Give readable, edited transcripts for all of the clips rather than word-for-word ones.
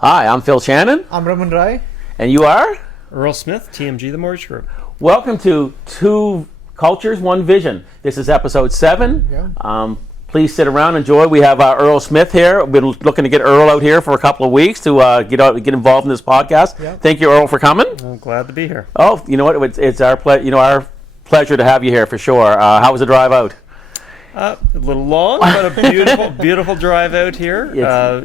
Hi, I'm Phil Shannon. I'm Raman. And you are? Earl Smith, TMG The Mortgage Group. Welcome to Two Cultures, One Vision. This is episode 7. Yeah. Please sit around, enjoy. We have Earl Smith here. We've been looking to get Earl out here for a couple of weeks to get involved in this podcast. Yeah. Thank you, Earl, for coming. I'm glad to be here. Oh, you know what? It's our pleasure to have you here for sure. How was the drive out? A little long, but a beautiful drive out here,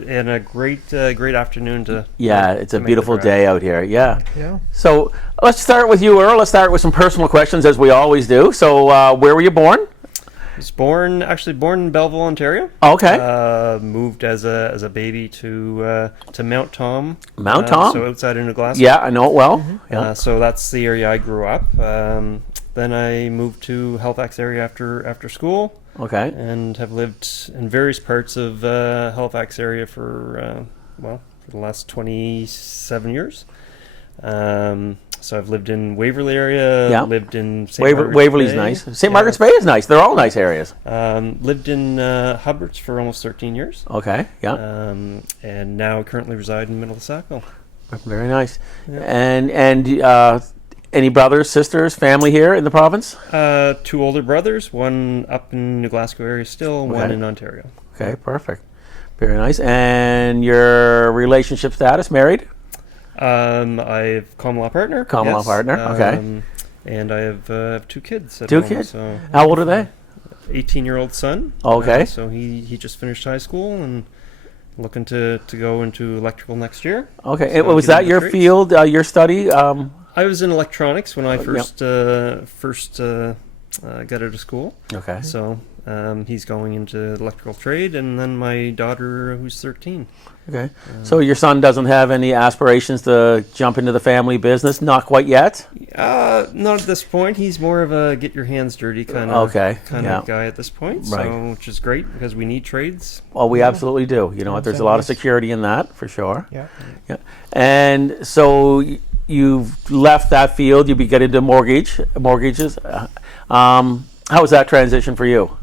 and a great afternoon to. Yeah, it's a beautiful day out here. Yeah. Yeah. So let's start with you, Earl. Let's start with some personal questions, as we always do. So, where were you born? I was born in Belleville, Ontario. Okay. Moved as a baby to Mount Tom. Mount Tom. So outside of New Glasgow. Yeah, I know it well. Mm-hmm. Yeah. So that's the area I grew up. Then I moved to Halifax area after school. Okay. And have lived in various parts of Halifax area for the last 27 years. So I've lived in Waverley area. Yeah. Lived in St. Margaret's Waverley's Bay. nice. St. Margaret's Bay is nice. They're all nice areas. Lived in Hubbards for almost 13 years. Okay. Yeah. And now currently reside in Middle of Sackville. Very nice. Yeah. And any brothers, sisters, family here in the province? 2 older brothers, one up in New Glasgow area still, one in Ontario. Okay, perfect. Very nice. And your relationship status, married? I've common law partner. Common law partner, okay. And I have 2 kids at 2 home, kids? So How old are they? 18-year-old son. Okay. So he just finished high school and looking to go into electrical next year. Okay. So And was that your field, your study? I was in electronics when I first got out of school. Okay. So he's going into electrical trade, and then my daughter, who's 13. Okay. So your son doesn't have any aspirations to jump into the family business? Not quite yet? Not at this point. He's more of a get your hands dirty kind of guy at this point. Right. So, which is great because we need trades. Well, we absolutely do. You know what? There's a lot of security in that, for sure. Yeah. Yeah. And so you've left that field. You get into mortgages. How was that transition for you?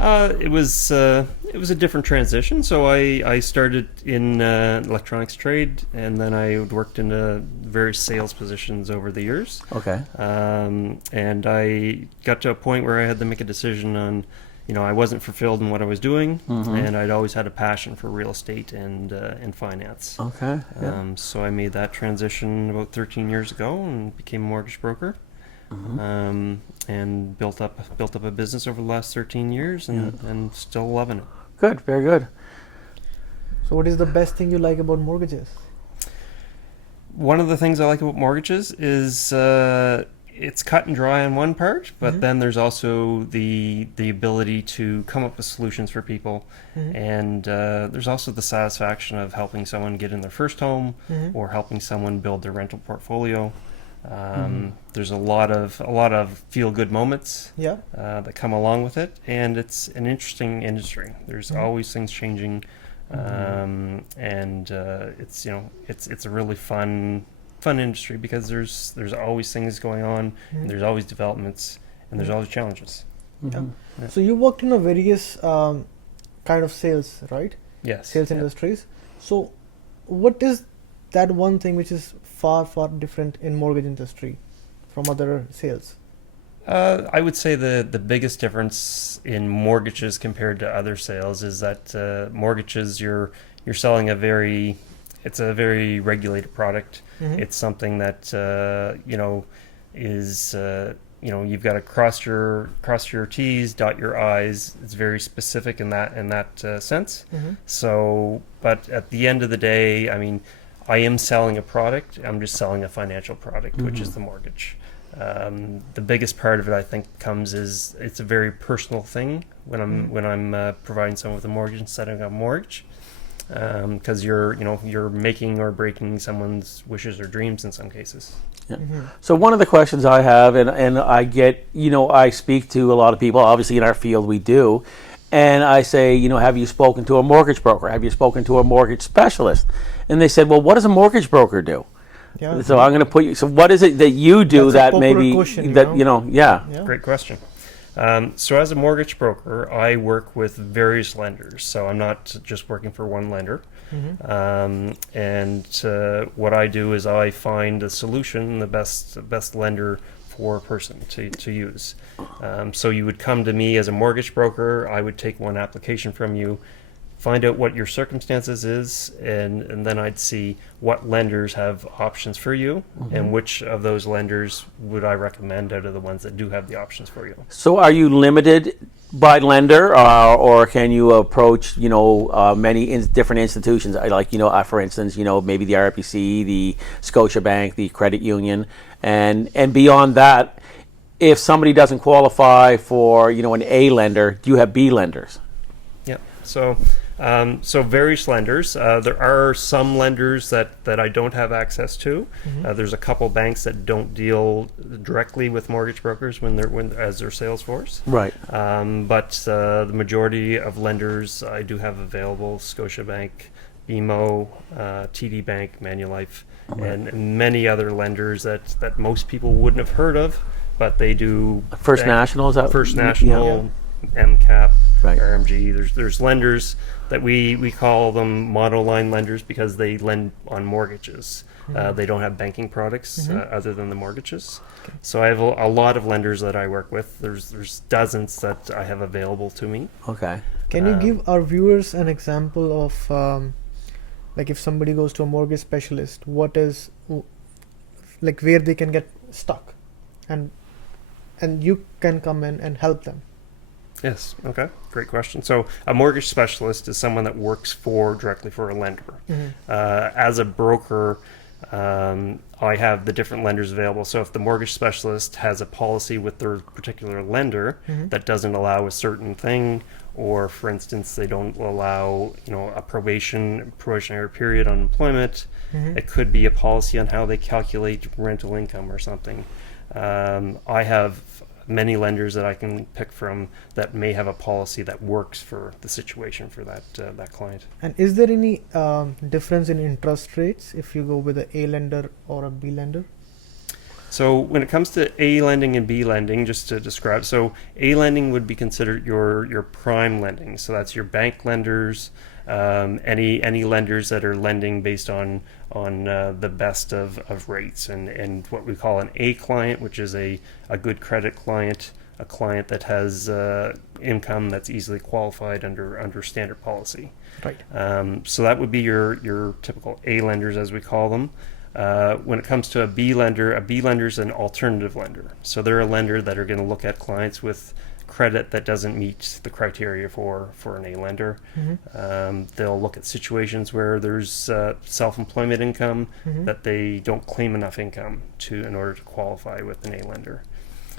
It was a different transition. So I started in electronics trade, and then I worked in various sales positions over the years. Okay. And I got to a point where I had to make a decision on, I wasn't fulfilled in what I was doing, and I'd always had a passion for real estate and finance. Okay. Yeah. So I made that transition about 13 years ago and became a mortgage broker. And built up a business over the last 13 years and still loving it. Good, very good. So what is the best thing you like about mortgages? One of the things I like about mortgages is it's cut and dry on one part, but then there's also the ability to come up with solutions for people, and there's also the satisfaction of helping someone get in their first home or helping someone build their rental portfolio. There's a lot of feel-good moments that come along with it, and it's an interesting industry. There's always things changing, and it's a really fun industry because there's always things going on, and there's always developments, and there's always challenges. Yeah. So you worked in a various kind of sales, right? Yes. Sales industries. So what is that one thing which is far different in mortgage industry from other sales? I would say the biggest difference in mortgages compared to other sales is that mortgages you're selling a very regulated product. It's something that is you've got to cross your T's, dot your I's. It's very specific in that sense. So, but at the end of the day, I mean, I am selling a product. I'm just selling a financial product, which is the mortgage. The biggest part of it, I think, is it's a very personal thing when I'm providing someone with a mortgage and setting up a mortgage, because you're making or breaking someone's wishes or dreams in some cases. Yeah. So one of the questions I have, and I get, I speak to a lot of people. Obviously, in our field, we do. And I say, have you spoken to a mortgage broker? Have you spoken to a mortgage specialist? And they said, well, what does a mortgage broker do? Yeah. So I'm going to put you. So what is it that you do that maybe question, that Yeah. Great question. So as a mortgage broker, I work with various lenders. So I'm not just working for one lender. And what I do is I find a solution, the best lender for a person to use. So you would come to me as a mortgage broker. I would take one application from you, find out what your circumstances is, and then I'd see what lenders have options for you, and which of those lenders would I recommend out of the ones that do have the options for you. So are you limited by lender, or can you approach, many different institutions, like, for instance, maybe the RPC, the Scotia Bank, the credit union, and beyond that, if somebody doesn't qualify for, an A lender, do you have B lenders? Yeah. So various lenders. There are some lenders that I don't have access to. There's a couple banks that don't deal directly with mortgage brokers as their sales force. Right. But the majority of lenders I do have available: Scotiabank, BMO, TD Bank, Manulife, and many other lenders that most people wouldn't have heard of, but they do. First National, is that? First National, MCAP, Right. RMG. There's lenders that we call them monoline lenders because they lend on mortgages. They don't have banking products other than the mortgages. Okay. So I have a lot of lenders that I work with. There's dozens that I have available to me. Okay. Can you give our viewers an example of, like, if somebody goes to a mortgage specialist, what is, like, where they can get stuck, and you can come in and help them? Yes. Okay. Great question. So a mortgage specialist is someone that works directly for a lender. As a broker, I have the different lenders available. So if the mortgage specialist has a policy with their particular lender that doesn't allow a certain thing, or for instance, they don't allow, a probationary period on employment, it could be a policy on how they calculate rental income or something. I have many lenders that I can pick from that may have a policy that works for the situation for that client. And is there any difference in interest rates if you go with a A lender or a B lender? So when it comes to A lending and B lending, just to describe, so A lending would be considered your prime lending. So that's your bank lenders, any lenders that are lending based on the best of rates, and what we call an A client, which is a good credit client, a client that has income that's easily qualified under standard policy. Right. So that would be your typical A lenders, as we call them. When it comes to a B lender is an alternative lender. So they're a lender that are going to look at clients with credit that doesn't meet the criteria for an A lender. They'll look at situations where there's self-employment income that they don't claim enough income in order to qualify with an A lender.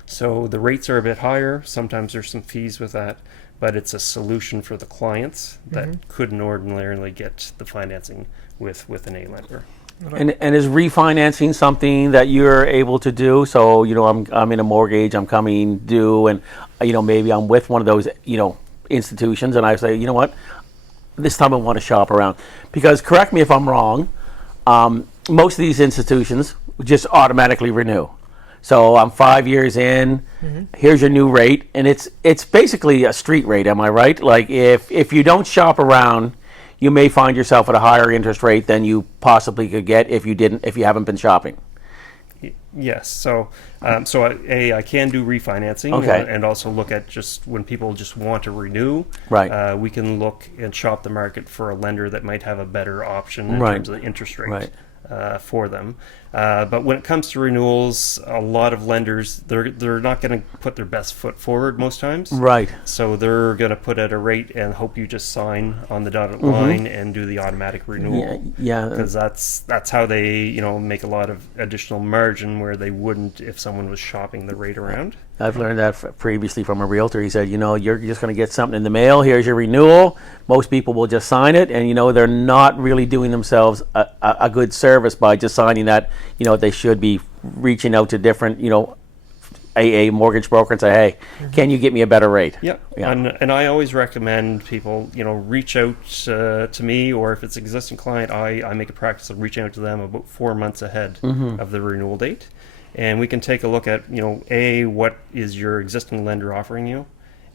So the rates are a bit higher. Sometimes there's some fees with that, but it's a solution for the clients that couldn't ordinarily get the financing with an A lender. Right. And is refinancing something that you're able to do? So, I'm in a mortgage, I'm coming due, and, maybe I'm with one of those, institutions, and I say, you know what, this time I want to shop around. Because, correct me if I'm wrong, most of these institutions just automatically renew. So I'm 5 years in, here's your new rate, and it's basically a street rate, am I right? Like, if you don't shop around, you may find yourself at a higher interest rate than you possibly could get if you haven't been shopping. Yes. So I can do refinancing, Okay. And also look at just when people just want to renew. Right. We can look and shop the market for a lender that might have a better option in Right. terms of the interest rate. Right. For them. But when it comes to renewals, a lot of lenders, they're not going to put their best foot forward most times. Right. So they're going to put at a rate and hope you just sign on the dotted line and do the automatic renewal. Yeah. Because that's how they make a lot of additional margin where they wouldn't if someone was shopping the rate around. I've learned that previously from a realtor. He said, you're just going to get something in the mail. Here's your renewal. Most people will just sign it, and they're not really doing themselves a good service by just signing that. They should be reaching out to different, AA mortgage broker and say, hey, can you get me a better rate? Yep. Yeah. And I always recommend people, reach out to me, or if it's an existing client, I make a practice of reaching out to them about 4 months ahead of the renewal date. and we can take a look at, A, what is your existing lender offering you,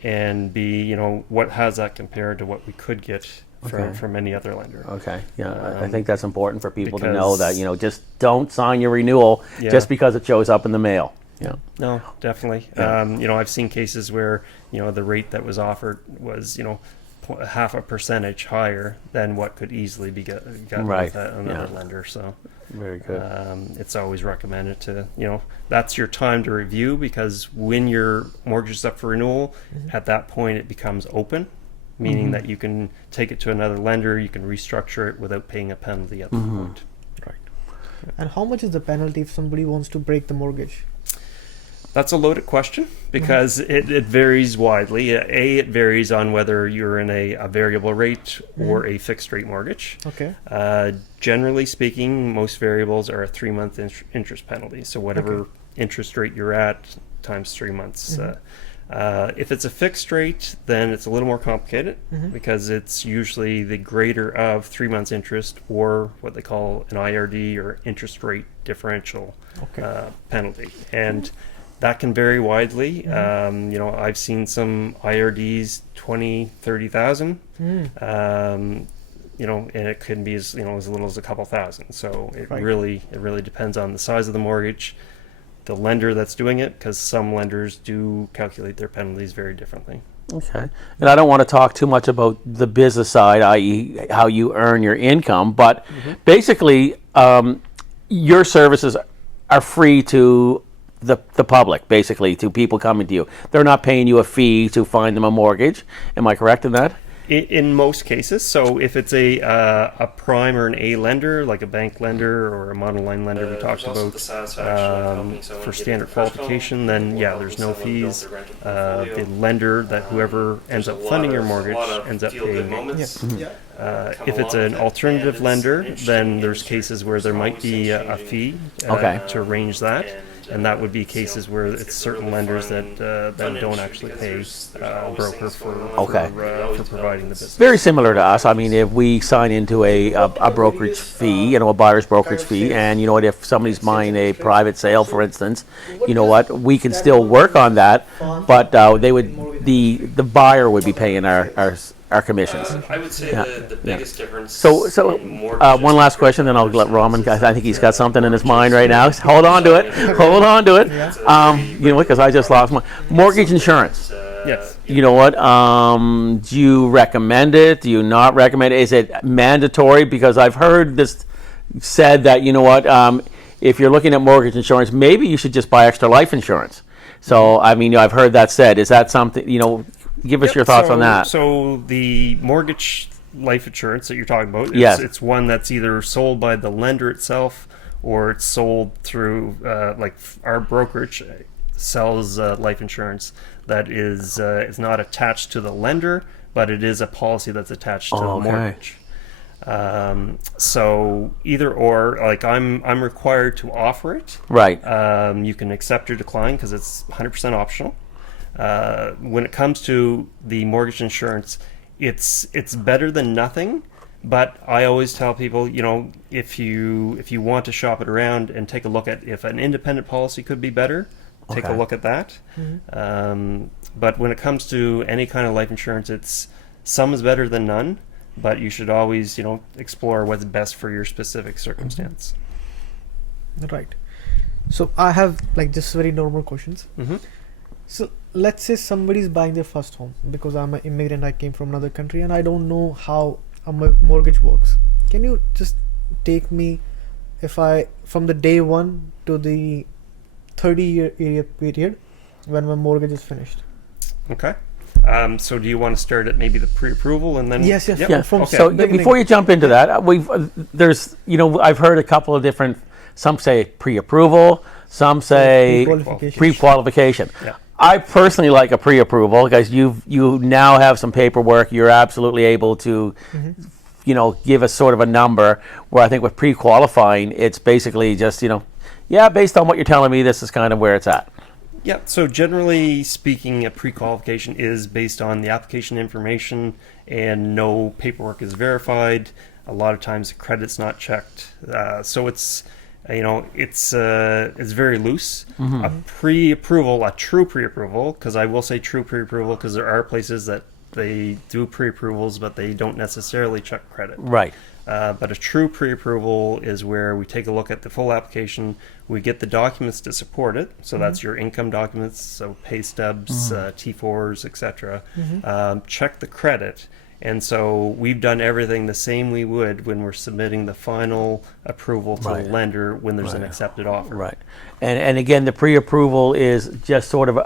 and B, what has that compared to what we could get from any other lender. Okay, yeah, I think that's important for people to know that, just don't sign your renewal just because it shows up in the mail. Yeah. No, definitely. Yeah. I've seen cases where, the rate that was offered was, half a percentage higher than what could easily be gotten with another lender. So very good. It's always recommended to, that's your time to review, because when your mortgage is up for renewal, at that point it becomes open, meaning that you can take it to another lender, you can restructure it without paying a penalty at that point. Right. And how much is the penalty if somebody wants to break the mortgage? That's a loaded question, because it varies widely. It varies on whether you're in a variable rate or a fixed rate mortgage. Okay. Generally speaking, most variables are a 3-month interest penalty. So whatever interest rate you're at times 3 months. If it's a fixed rate, then it's a little more complicated, because it's usually the greater of 3 months interest, or what they call an IRD, or interest rate differential penalty. And that can vary widely. I've seen some IRDs 20, 30,000. And it can be as little as a couple thousand. So it really depends on the size of the mortgage, the lender that's doing it, because some lenders do calculate their penalties very differently. Okay. And I don't want to talk too much about the business side, i.e. how you earn your income, but basically your services are free to the public, basically, to people coming to you. They're not paying you a fee to find them a mortgage. Am I correct in that? In most cases. So if it's a prime or an A lender, like a bank lender or a monoline lender we talked about for standard qualification, then there's no fees. The lender, that whoever ends up funding your mortgage, ends up paying you. If it's an alternative lender, then there's cases where there might be a fee to arrange that. And that would be cases where it's certain lenders that don't actually pay a broker for providing the business. Very similar to us. I mean, if we sign into a brokerage fee, a buyer's brokerage fee, and if somebody's buying a private sale, for instance, we can still work on that, but the buyer would be paying our commissions. I would say the biggest difference. So one last question, then I'll let Raman. I think he's got something in his mind right now. Hold on to it. Because I just lost my mortgage insurance. Yes. You know what? Do you recommend it? Do you not recommend it? Is it mandatory? Because I've heard this said that if you're looking at mortgage insurance, maybe you should just buy extra life insurance. So I've heard that said. Is that something Give us your thoughts on that. So the mortgage life insurance that you're talking about, it's one that's either sold by the lender itself, or it's sold through, like our brokerage sells life insurance that is not attached to the lender, but it is a policy that's attached to the mortgage. So either or, like I'm required to offer it. Right. You can accept or decline because it's 100% optional. When it comes to the mortgage insurance, it's better than nothing. But I always tell people, if you want to shop it around and take a look at if an independent policy could be better, take a look at that. Mm-hmm. But when it comes to any kind of life insurance, some is better than none. But you should always, explore what's best for your specific circumstance. Right. So I have just very normal questions. Mm-hmm. So let's say somebody's buying their first home, because I'm an immigrant, I came from another country and I don't know how a mortgage works. Can you just take me from the day one to the 30-year period when my mortgage is finished? Okay. So do you want to start at maybe the pre-approval and then? Yes. Yep. Yeah. So before you jump into that, I've heard a couple of different. Some say pre-approval, some say pre-qualification. Yeah. I personally like a pre-approval because you now have some paperwork. You're absolutely able to, give us sort of a number. Where I think with pre-qualifying, it's basically just based on what you're telling me, this is kind of where it's at. Yeah, so generally speaking, a pre-qualification is based on the application information and no paperwork is verified. A lot of times the credit's not checked. So it's it's very loose. A pre-approval, a true pre-approval, because I will say true pre-approval, because there are places that they do pre-approvals, but they don't necessarily check credit. Right. But a true pre-approval is where we take a look at the full application, we get the documents to support it, so that's your income documents, so pay stubs, T4s, etc. Check the credit, and so we've done everything the same we would when we're submitting the final approval to the lender when there's an accepted offer. Right. And again, the pre-approval is just sort of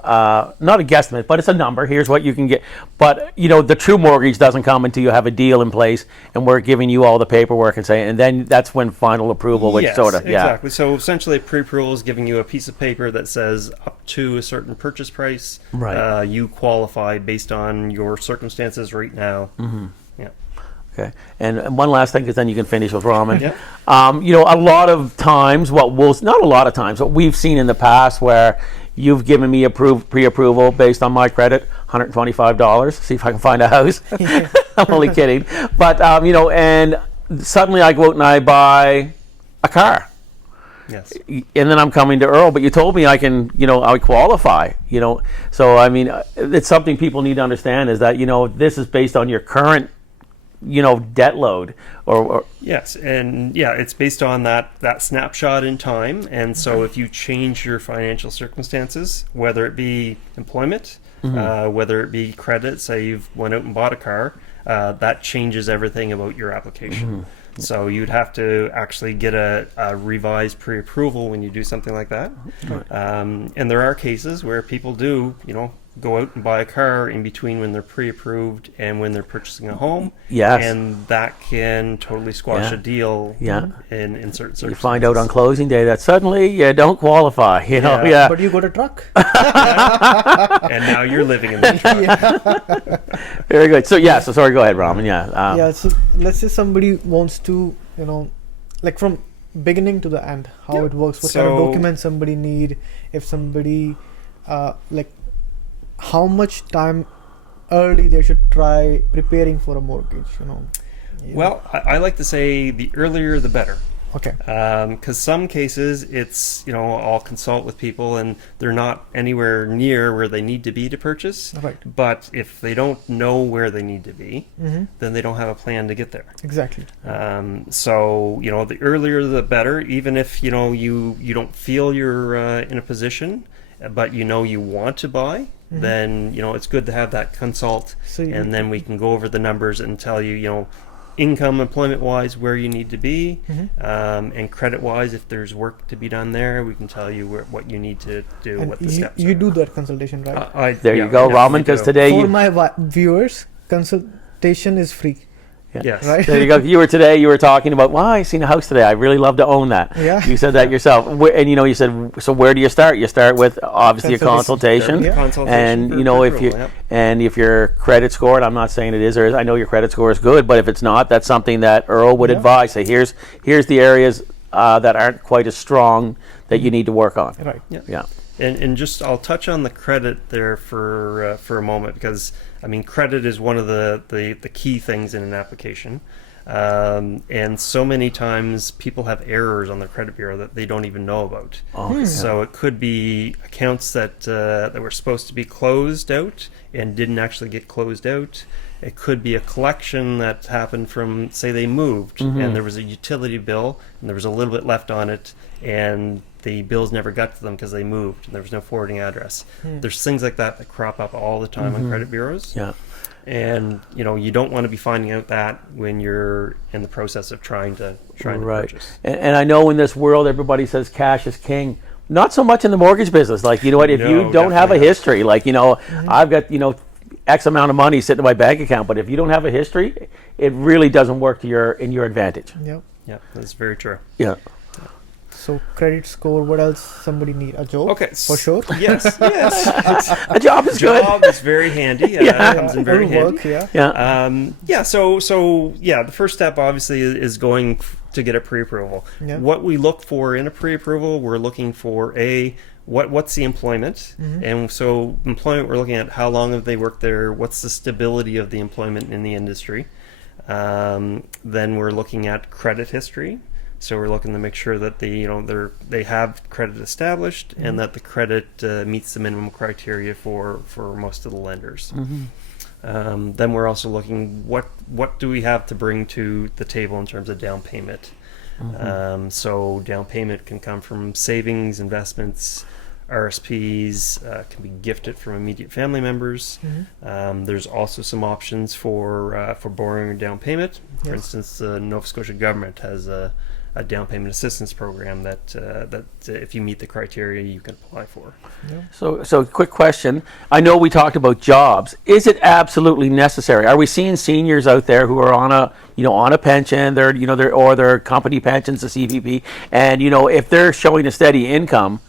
not a guesstimate, but it's a number. Here's what you can get. But the true mortgage doesn't come until you have a deal in place and we're giving you all the paperwork and saying, and then that's when final approval, which exactly. So essentially, pre-approval is giving you a piece of paper that says up to a certain purchase price, you qualify based on your circumstances right now. Yeah. Okay. And one last thing, because then you can finish with Raman. Yep. A lot of times, not a lot of times, but we've seen in the past where you've given me pre-approval based on my credit, $125. See if I can find a house. I'm only kidding. But, and suddenly I go out and I buy a car. Yes. And then I'm coming to Earl, but you told me I can, I qualify, So, I mean, it's something people need to understand is that, this is based on your current debt load or yes, and it's based on that snapshot in time. And so if you change your financial circumstances, whether it be employment, whether it be credit, say you've went out and bought a car, that changes everything about your application. So you'd have to actually get a revised pre-approval when you do something like that. And there are cases where people do, go out and buy a car in between when they're pre-approved and when they're purchasing a home. Yes. And that can totally squash a deal in certain circumstances. You find out on closing day that suddenly you don't qualify, But you got a truck. And now you're living in the truck. Very good. So, so sorry, go ahead, Raman. So let's say somebody wants to, like from beginning to the end, how it works, what kind of documents somebody need, if somebody, how much time early they should try preparing for a mortgage, Well, I like to say the earlier the better. Okay. Because some cases it's, I'll consult with people and they're not anywhere near where they need to be to purchase. Right. But if they don't know where they need to be, then they don't have a plan to get there. Exactly. So, the earlier the better, even if, you don't feel you're in a position, but you want to buy, then, it's good to have that consult. And then we can go over the numbers and tell you, income, employment-wise, where you need to be, and credit-wise, if there's work to be done there, we can tell you what you need to do, and what the steps you are. do that consultation, right? There you go, Raman, because today for my viewers, consultation is free. Yes. Right? There you go. You were talking about, I seen a house today. I really love to own that. Yeah. You said that yourself. And you said, so where do you start? You start with obviously a consultation. And if your credit score, and I'm not saying it is or is, I know your credit score is good, but if it's not, that's something that Earl would advise. Say, here's the areas that aren't quite as strong that you need to work on. Right. Yeah. And just I'll touch on the credit there for a moment, because credit is one of the key things in an application, and so many times people have errors on their credit bureau that they don't even know about. So it could be accounts that were supposed to be closed out and didn't actually get closed out. It could be a collection that happened from, say, they moved and there was a utility bill and there was a little bit left on it, and the bills never got to them because they moved and there was no forwarding address. There's things like that crop up all the time on credit bureaus. Yeah. And you don't want to be finding out that when you're in the process of trying to purchase. And I know in this world everybody says cash is king. Not so much in the mortgage business. Like, if you don't have a history, like, I've got, X amount of money sitting in my bank account, but if you don't have a history, it really doesn't work in your advantage. Yep. Yeah, that's very true. Yeah. So credit score, what else somebody need? A job? Okay. For sure? Yes. A job is good. Job is very handy. It comes in very handy. Work, So the first step obviously is going to get a pre-approval. Yeah. What we look for in a pre-approval, we're looking for what's the employment, and so employment, we're looking at how long have they worked there, what's the stability of the employment in the industry. Then we're looking at credit history. So we're looking to make sure that they have credit established and that the credit meets the minimum criteria for most of the lenders. Then we're also looking what do we have to bring to the table in terms of down payment. So down payment can come from savings, investments, RSPs, can be gifted from immediate family members. There's also some options for borrowing a down payment. For instance, the Nova Scotia government has a down payment assistance program that if you meet the criteria, you can apply for. So quick question. I know we talked about jobs. Is it absolutely necessary? Are we seeing seniors out there who are on a pension, or their company pensions, the CPP, and if they're showing a steady income,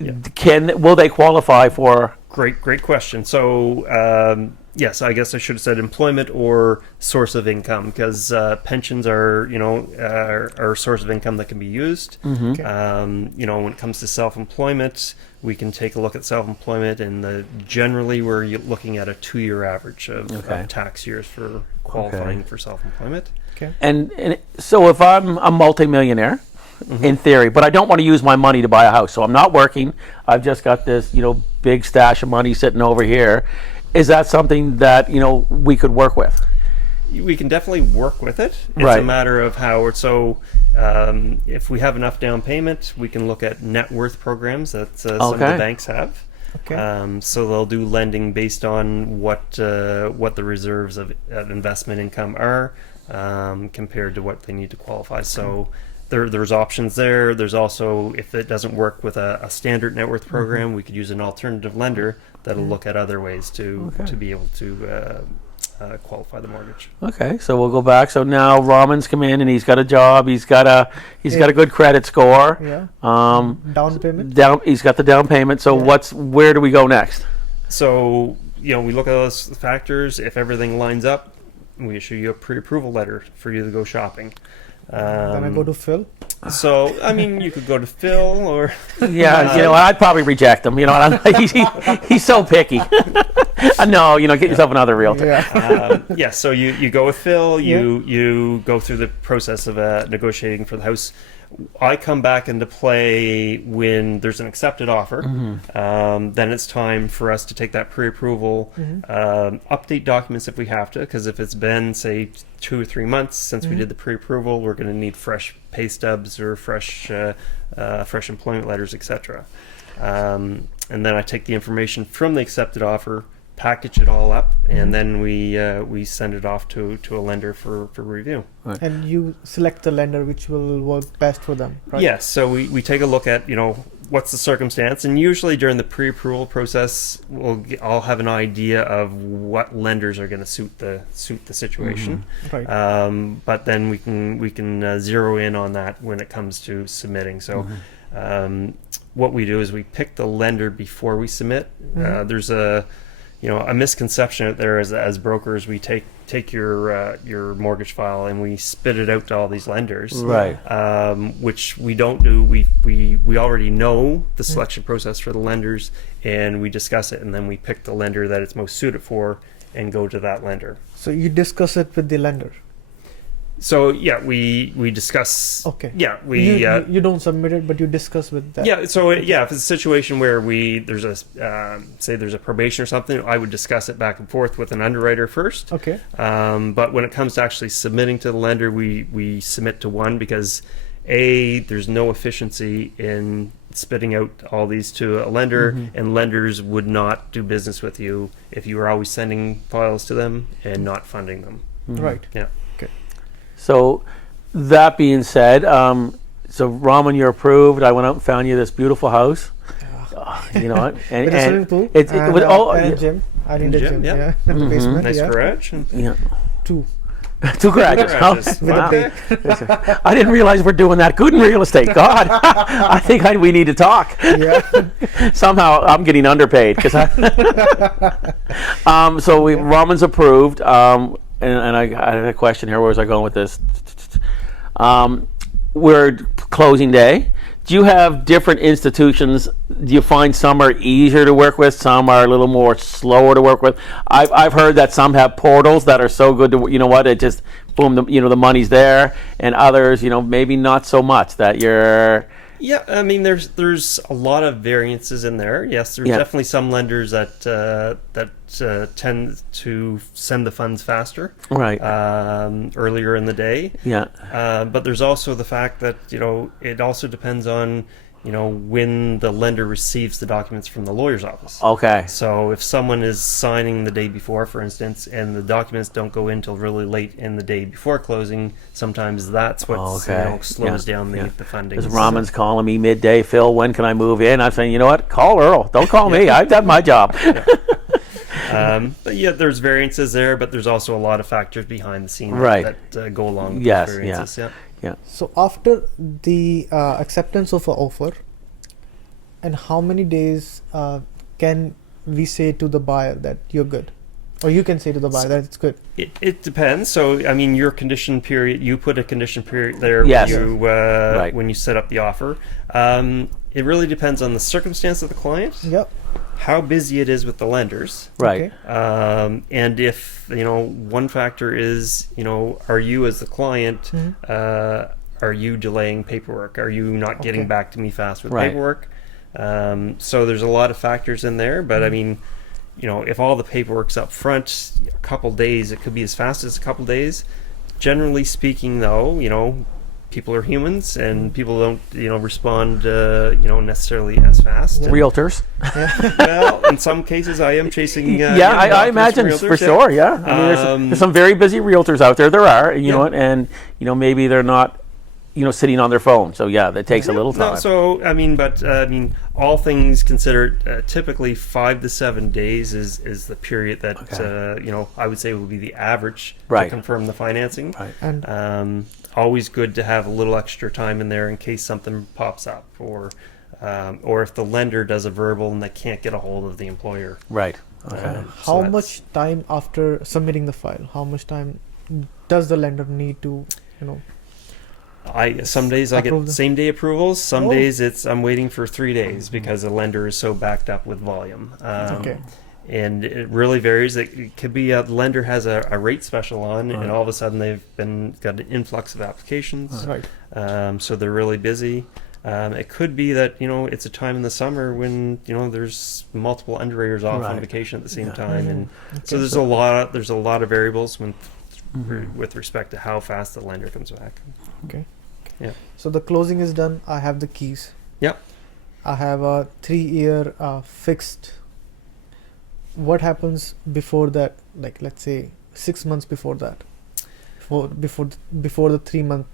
will they qualify for? Great question. So yes, I guess I should have said employment or source of income, because pensions are a source of income that can be used. When it comes to self-employment, we can take a look at self-employment, and generally we're looking at a 2-year average of tax years for qualifying for self-employment. And so if I'm a multimillionaire, in theory, but I don't want to use my money to buy a house, so I'm not working, I've just got this big stash of money sitting over here, is that something that we could work with? We can definitely work with it. It's a matter of how. So if we have enough down payment, we can look at net worth programs that some of the banks have. So they'll do lending based on what the reserves of investment income are compared to what they need to qualify. So there's options there. There's also, if it doesn't work with a standard net worth program, we could use an alternative lender that'll look at other ways to be able to qualify the mortgage. Okay, so we'll go back. So now Raman's come in and he's got a job. He's got a good credit score. Down payment. He's got the down payment. So where do we go next? So we look at those factors. If everything lines up, we issue you a pre-approval letter for you to go shopping. Then I go to Phil. So you could go to Phil or I'd probably reject him. He's so picky. No, get yourself another realtor. So you go with Phil. You go through the process of negotiating for the house. I come back into play when there's an accepted offer. Then it's time for us to take that pre-approval, update documents if we have to, because if it's been, say, 2 or 3 months since we did the pre-approval, we're going to need fresh pay stubs or fresh employment letters, etc. And then I take the information from the accepted offer, package it all up, and then we send it off to a lender for review. And you select the lender which will work best for them, right? Yes, so we take a look at what's the circumstance, and usually during the pre-approval process I'll have an idea of what lenders are going to suit the situation. But then we can zero in on that when it comes to submitting. So what we do is we pick the lender before we submit. There's a misconception out there as brokers. We take your mortgage file and we spit it out to all these lenders, which we don't do. We already know the selection process for the lenders, and we discuss it, and then we pick the lender that it's most suited for and go to that lender. So you discuss it with the lender. So we discuss. Okay. Yeah, you don't submit it, but you discuss with that. Yeah. So if it's a situation where there's a probation or something, I would discuss it back and forth with an underwriter first. Okay. But when it comes to actually submitting to the lender, we submit to one, because there's no efficiency in spitting out all these to a lender, and lenders would not do business with you if you were always sending files to them and not funding them. Right. Yeah. So that being said, so Raman, you're approved. I went out and found you this beautiful house. And with a swimming pool and a gym. I need a gym. Yeah. In the basement. Nice garage. Two. Two garages. With a big. I didn't realize we're doing that good in real estate. God, I think we need to talk. Somehow I'm getting underpaid because Raman's approved. And I had a question here. Where was I going with this? We're closing day. Do you have different institutions? Do you find some are easier to work with, some are a little more slower to work with? I've heard that some have portals that are so good to, it just boom, the money's there, and others, maybe not so much that you're. Yeah, I mean, there's a lot of variances in there. Yes, there's definitely some lenders that tend to send the funds faster, Right. Earlier in the day. Yeah. But there's also the fact that it also depends on when the lender receives the documents from the lawyer's office. Okay. So if someone is signing the day before, for instance, and the documents don't go in till really late in the day before closing, sometimes that's what slows down the funding. Because Raman's calling me midday, Phil, when can I move in? I'm saying, you know what? Call Earl. Don't call me. I've done my job. But yeah, there's variances there, but there's also a lot of factors behind the scenes that go along with Yes, those variances. Yeah. So after the acceptance of an offer, and how many days can we say to the buyer that you're good? Or you can say to the buyer that it's good? It depends. So, I mean, your condition period, you put a condition period there Yes. when you set up the offer. It really depends on the circumstance of the client, Yep. how busy it is with the lenders. Right. Okay. And if, one factor is, are you as the client, are you delaying paperwork? Are you not getting back to me fast with paperwork? So there's a lot of factors in there, but I mean, if all the paperwork's up front, a couple days, it could be as fast as a couple days. Generally speaking, though, people are humans and people don't, respond, necessarily as fast. Realtors. Well, in some cases, I am chasing. I imagine realtors, for sure. Yeah. I mean, there's some very busy realtors out there. There are, and maybe they're not, sitting on their phone. So yeah, that takes a little time. No, so I mean, all things considered, typically 5 to 7 days is the period that I would say would be the average to confirm the financing. Right. And always good to have a little extra time in there in case something pops up, or if the lender does a verbal and they can't get a hold of the employer. Right. Okay. how much time after submitting the file? How much time does the lender need to, Some days I get same day approvals. Some Oh. days I'm waiting for 3 days because the lender is so backed up with volume. Okay. And it really varies. It could be the lender has a rate special on, and all of a sudden they've got an influx of applications. Right. So they're really busy. It could be that it's a time in the summer when there's multiple underwriters off on vacation at the same time, and so there's a lot of variables with respect to how fast the lender comes back. Okay. Yeah. So the closing is done. I have the keys. Yep. I have a 3-year fixed. What happens before that? Like, let's say 6 months before that, before the 3-month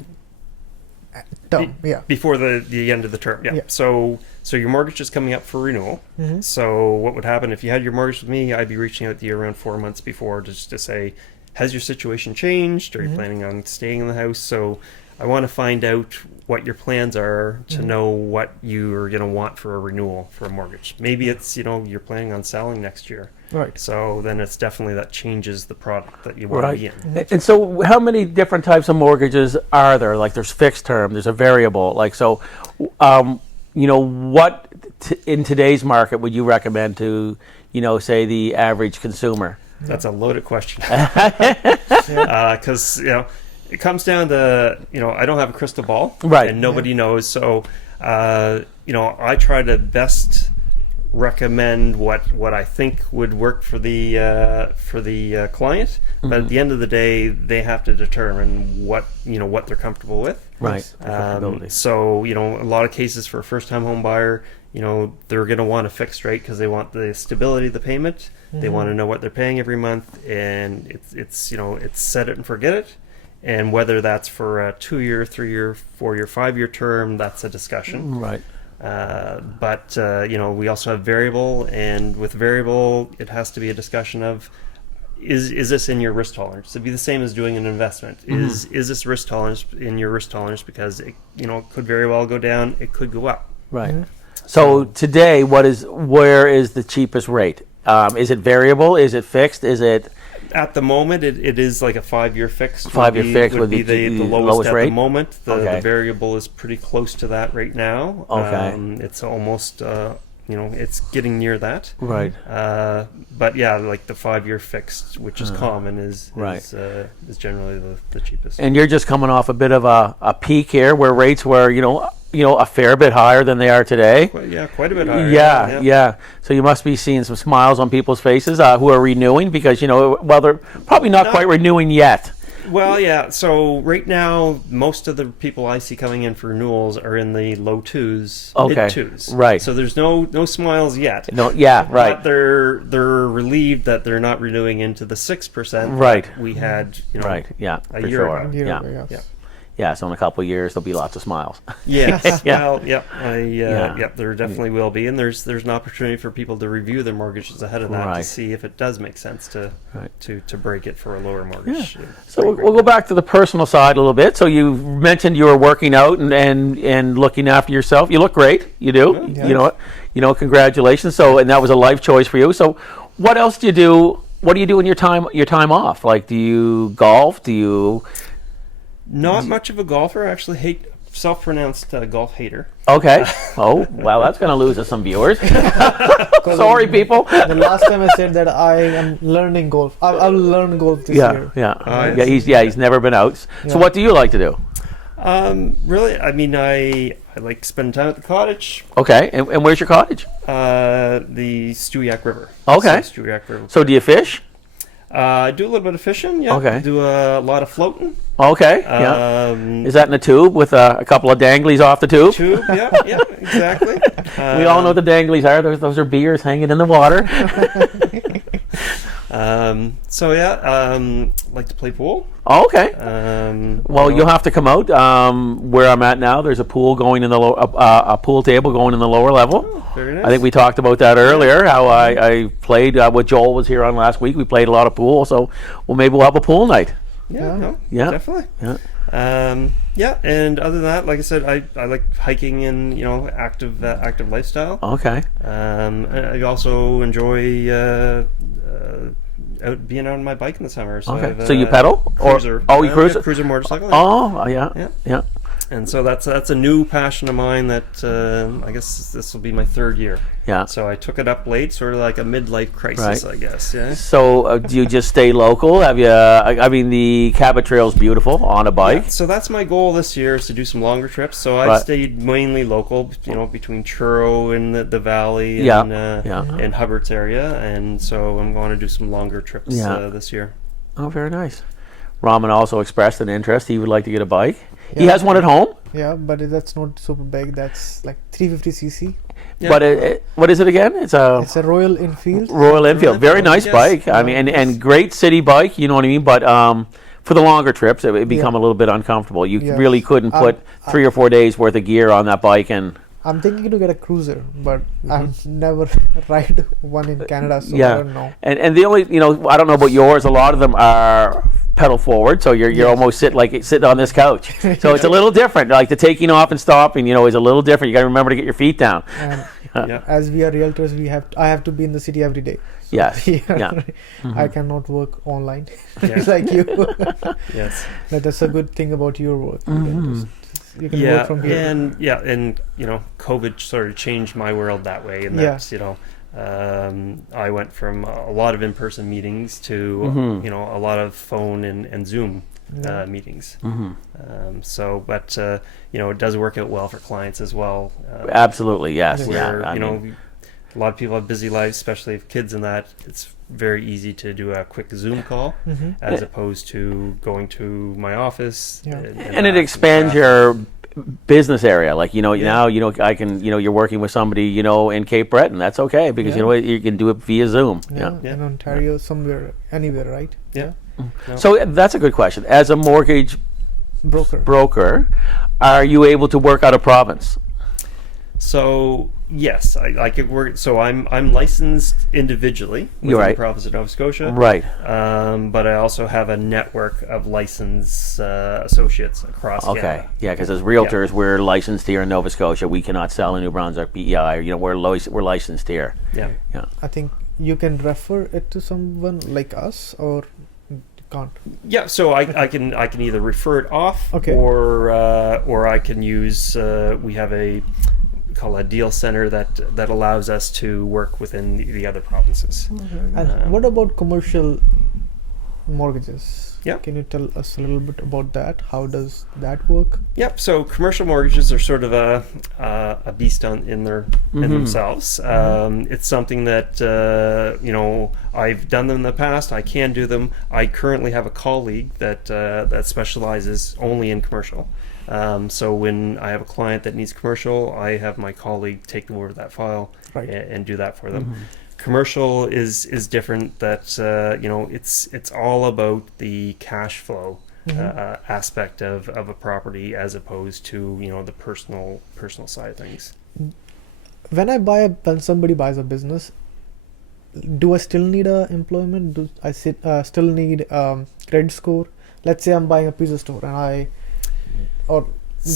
term. Yeah. Before the end of the term. Yeah. So your mortgage is coming up for renewal. Mm-hmm. So what would happen if you had your mortgage with me? I'd be reaching out to you around 4 months before just to say, has your situation changed? Are you planning on staying in the house? So I want to find out what your plans are to know what you're going to want for a renewal for a mortgage. Maybe it's, you're planning on selling next year. Right. So then it's definitely that changes the product that you want to be in. And so how many different types of mortgages are there? Like there's fixed term, there's a variable. Like, so, what in today's market would you recommend to, say the average consumer? That's a loaded question. Because, it comes down to, I don't have a crystal ball. Right. And nobody knows. So, I try to best recommend what I think would work for the client. But at the end of the day, they have to determine what they're comfortable with. Right. So, a lot of cases for a first-time home buyer, they're going to want a fixed rate because they want the stability of the payment. They want to know what they're paying every month, and it's set it and forget it. And whether that's for a 2-year, 3-year, 4-year, 5-year term, that's a discussion. Right. But we also have variable, and with variable, it has to be a discussion of is this in your risk tolerance? It'd be the same as doing an investment. Is this risk tolerance in your risk tolerance? Because it could very well go down, it could go up. Right. So today, where is the cheapest rate? Is it variable? Is it fixed? Is it? At the moment, it is like a 5-year fixed. 5-year fixed would be the lowest rate at the moment. Okay. The variable is pretty close to that right now. Okay. It's almost it's getting near that. Right. But yeah, like the 5-year fixed, which is common, is generally the cheapest. And you're just coming off a bit of a peak here, where rates were, a fair bit higher than they are today. Quite a bit higher. Yeah. So you must be seeing some smiles on people's faces who are renewing, because they're probably not quite renewing yet. Well, yeah. So right now, most of the people I see coming in for renewals are in the low 2s, mid 2s. Right. So there's no smiles yet. No. Yeah. Right. But they're relieved that they're not renewing into the 6%. Right. That we had. Right. Yeah. A for year sure. ago. Yeah. Yeah, so in a couple of years there'll be lots of smiles. Yes. Yeah. Well, there definitely will be, and there's an opportunity for people to review their mortgages ahead of that to see if it does make sense to break it for a lower mortgage. So we'll go back to the personal side a little bit. So you mentioned you were working out and looking after yourself. You look great. You do. Yeah. Congratulations. So, and that was a life choice for you. So what else do you do? What do you do in your time off? Like, do you golf? Do you... Not much of a golfer. I actually self-pronounced golf hater. Okay. Oh, well, that's going to lose us some viewers. Sorry, people. The last time I said that I am learning golf. I'll learn golf this year. He's never been out. So what do you like to do? Really, I mean, I like spending time at the cottage. Okay, and where's your cottage? The Stewiacke River. Okay. Stewiacke River. So do you fish? I do a little bit of fishing, yeah. Okay. Do a lot of floating. Okay, Is that in a tube with a couple of danglies off the tube? Yeah, exactly. We all know what the danglies are. Those are beers hanging in the water. Like to play pool. Okay. Well, you'll have to come out where I'm at now. There's a pool going in the a pool table going in the lower level. Oh, very nice. I think we talked about that earlier. How I played what Joel was here on last week. We played a lot of pool. So maybe we'll have a pool night. Yeah, definitely. Yeah. And other than that, like I said, I like hiking and active lifestyle. Okay. I also enjoy being out on my bike in the summer. So okay. So you pedal cruiser? You cruise? Cruiser motorcycle. Oh, yeah. And so that's a new passion of mine that I guess this will be my 3rd year. Yeah. So I took it up late, sort of like a midlife crisis, I guess. Yeah. So do you just stay local? Have you? I mean, the Cabot Trail's beautiful on a bike. Yeah, so that's my goal this year, is to do some longer trips. So I've stayed mainly local, between Truro and the Valley and Hubbard's area, and so I'm going to do some longer trips this year. Oh, very nice. Raman also expressed an interest. He would like to get a bike. Yeah. He has one at home. Yeah, but that's not super big. That's like 350cc. Yeah. But what is it again? It's a Royal Enfield. Royal Enfield. Very nice bike. I mean, and great city bike. You know what I mean? But for the longer trips, it become a little bit uncomfortable. You really couldn't put 3 or 4 days worth of gear on that bike. And I'm thinking to get a cruiser, but I've never ride one in Canada, so I don't know. And the only I don't know about yours. A lot of them are pedal forward, so you're almost sitting on this couch. So it's a little different. Like the taking off and stopping, is a little different. You got to remember to get your feet down. As we are realtors, I have to be in the city every day. So yes. I cannot work online like you. Yes. That's a good thing about your work. You can work from here. And COVID sort of changed my world that way, and that's I went from a lot of in-person meetings to a lot of phone and Zoom meetings. It does work out well for clients as well. Absolutely, yes. Where, a lot of people have busy lives, especially if kids and that. It's very easy to do a quick Zoom call as opposed to going to my office. And it expands your business area. Like, now, I can, you're working with somebody, in Cape Breton. That's okay because, you can do it via Zoom. In Ontario, somewhere, anywhere, right? Yeah. No. So that's a good question. As a mortgage broker, are you able to work out of province? So yes, I could work. So I'm licensed individually within the province of Nova Scotia. Right. But I also have a network of licensed associates across Canada. Yeah, because as realtors, we're licensed here in Nova Scotia. We cannot sell in New Brunswick, PEI. We're licensed here. Yeah. I think you can refer it to someone like us, or can't. Yeah, so I can either refer it off, or I can use. We have a call a deal center that allows us to work within the other provinces. And what about commercial mortgages? Yeah. Can you tell us a little bit about that? How does that work? Yep. So commercial mortgages are sort of a beast in themselves. It's something that I've done them in the past. I can do them. I currently have a colleague that specializes only in commercial. So when I have a client that needs commercial, I have my colleague take over that file and do that for them. Commercial is different. That it's all about the cash flow aspect of a property as opposed to the personal side of things. When somebody buys a business, do I still need a employment? Do I still need credit score? Let's say I'm buying a pizza store or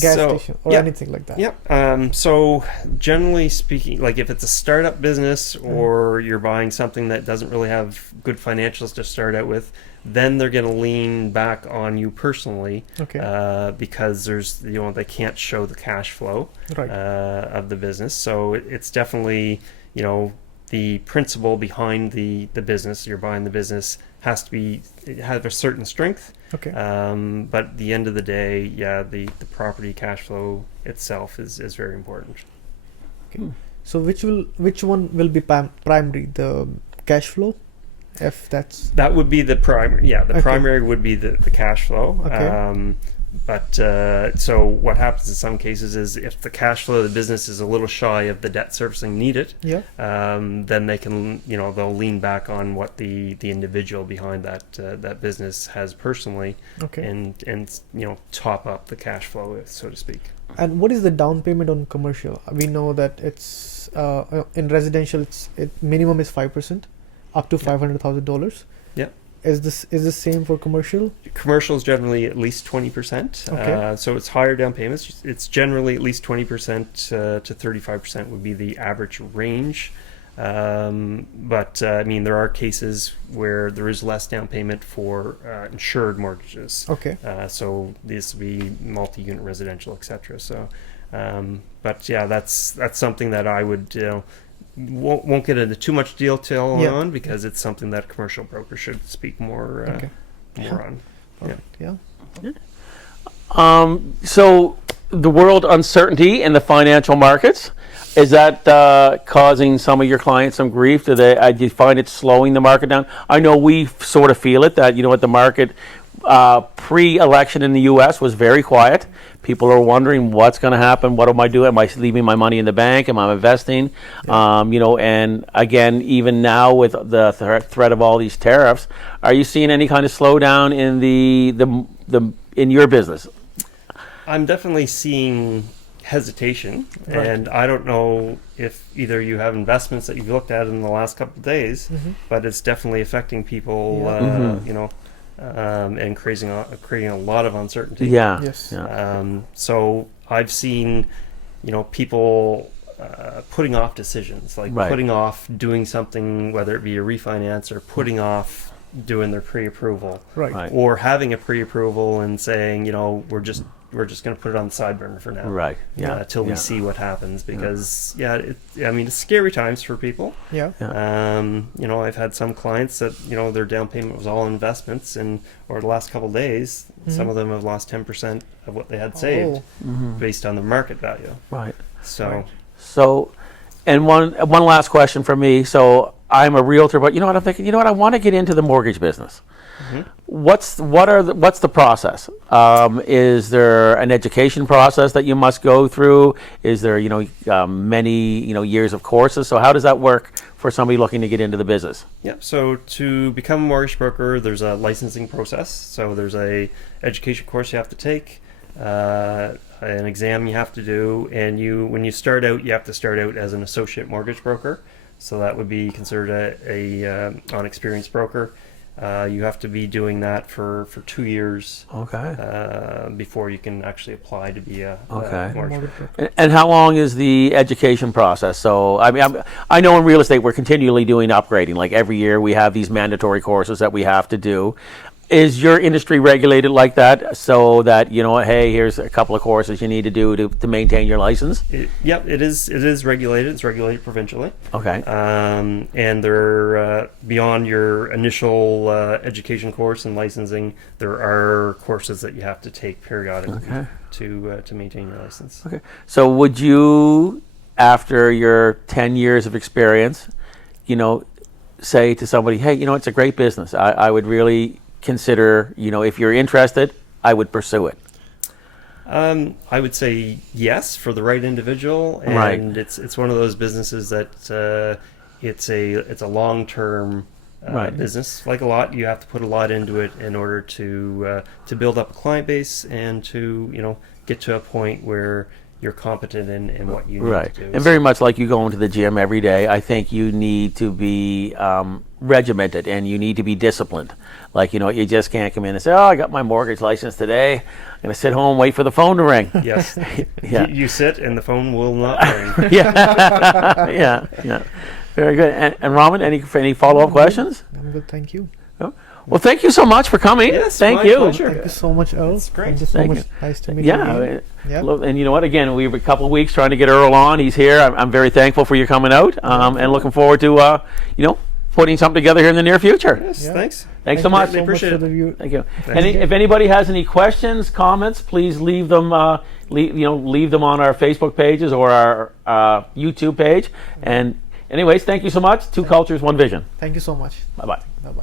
gas station or anything like that. Yep. So generally speaking, like if it's a startup business or you're buying something that doesn't really have good financials to start out with, then they're going to lean back on you personally, because there's they can't show the cash flow of the business. So it's definitely the principle behind the business. You're buying the business has to have a certain strength. But at the end of the day, the property cash flow itself is very important. So which one will be primary? The cash flow, that would be the primary. The primary would be the cash flow. But so what happens in some cases is if the cash flow of the business is a little shy of the debt servicing needed, then they can they'll lean back on what the individual behind that business has personally, and top up the cash flow, so to speak. And what is the down payment on commercial? We know that it's in residential, minimum is 5%, up to $500,000. Is this same for commercial? Commercial is generally at least 20%. So it's higher down payments. It's generally at least 20% to 35% would be the average range. But I mean, there are cases where there is less down payment for insured mortgages. So this would be multi-unit residential, etc. So, but that's something that I would won't get into too much detail on, because it's something that commercial brokers should speak more on. So the world uncertainty in the financial markets, is that causing some of your clients some grief? Do you find it slowing the market down? I know we sort of feel it, that the market pre-election in the U.S. was very quiet. People are wondering what's going to happen. What am I doing? Am I leaving my money in the bank? Am I investing? And again, even now with the threat of all these tariffs, are you seeing any kind of slowdown in the in your business? I'm definitely seeing hesitation, and I don't know if either you have investments that you've looked at in the last couple of days, but it's definitely affecting people. And creating a lot of uncertainty. So I've seen, people putting off decisions, like putting off doing something, whether it be a refinance or putting off doing their pre-approval, or having a pre-approval and saying, we're just going to put it on the side burner for now, till we see what happens, because it's scary times for people. I've had some clients that their down payment was all investments, and or the last couple of days, some of them have lost 10% of what they had saved based on the market value. So, and one last question from me. So I'm a realtor, but I'm thinking, I want to get into the mortgage business. What's the process? Is there an education process that you must go through? Is there many years of courses? So how does that work for somebody looking to get into the business? So to become a mortgage broker, there's a licensing process. So there's a education course you have to take, an exam you have to do, and when you start out, you have to start out as an associate mortgage broker. So that would be considered a unexperienced broker. You have to be doing that for 2 years before you can actually apply to be a mortgage broker. And how long is the education process? So I know in real estate we're continually doing upgrading. Like every year we have these mandatory courses that we have to do. Is your industry regulated like that, so that, you know, hey, here's a couple of courses you need to do to maintain your license? Yep, it is. It is regulated. It's regulated provincially. Okay. And they're beyond your initial education course and licensing. There are courses that you have to take periodically to maintain your license. Okay. So would you, after your 10 years of experience, you know, say to somebody, hey, you know, it's a great business. I would really consider, you know, if you're interested, I would pursue it. I would say yes for the right individual, and Right. it's one of those businesses that it's a long-term Right. business. Like a lot, you have to put a lot into it in order to build up a client base and to, you know, get to a point where you're competent in what you need Right. to do. And very much like you going to the gym every day, I think you need to be regimented and you need to be disciplined. Like, you know, you just can't come in and say, oh, I got my mortgage license today. I'm going to sit home and wait for the phone to ring. Yes. Yeah. You sit and the phone will not ring. Yeah. Yeah. Very good. And Raman, any follow-up questions? I'm good, thank you. Well, thank you so much for coming. Yes, thank my you. pleasure. Thank you so much, Earl. That's great. Thank you so Thank much. you. Nice to meet you. Yeah. again. Yeah. And you know what? Again, we have a couple of weeks trying to get Earl on. He's here. I'm very thankful for you coming out, and looking forward to you know, putting something together here in the near future. Yes, Yeah. thanks. Thanks so much. Greatly appreciate for it. the view. Thank you. Thank you. If anybody has any questions, comments, please leave them. Leave them on our Facebook pages or our YouTube page. And anyways, thank you so much. Two cultures, one vision. Thank you so much. Bye bye. Bye bye.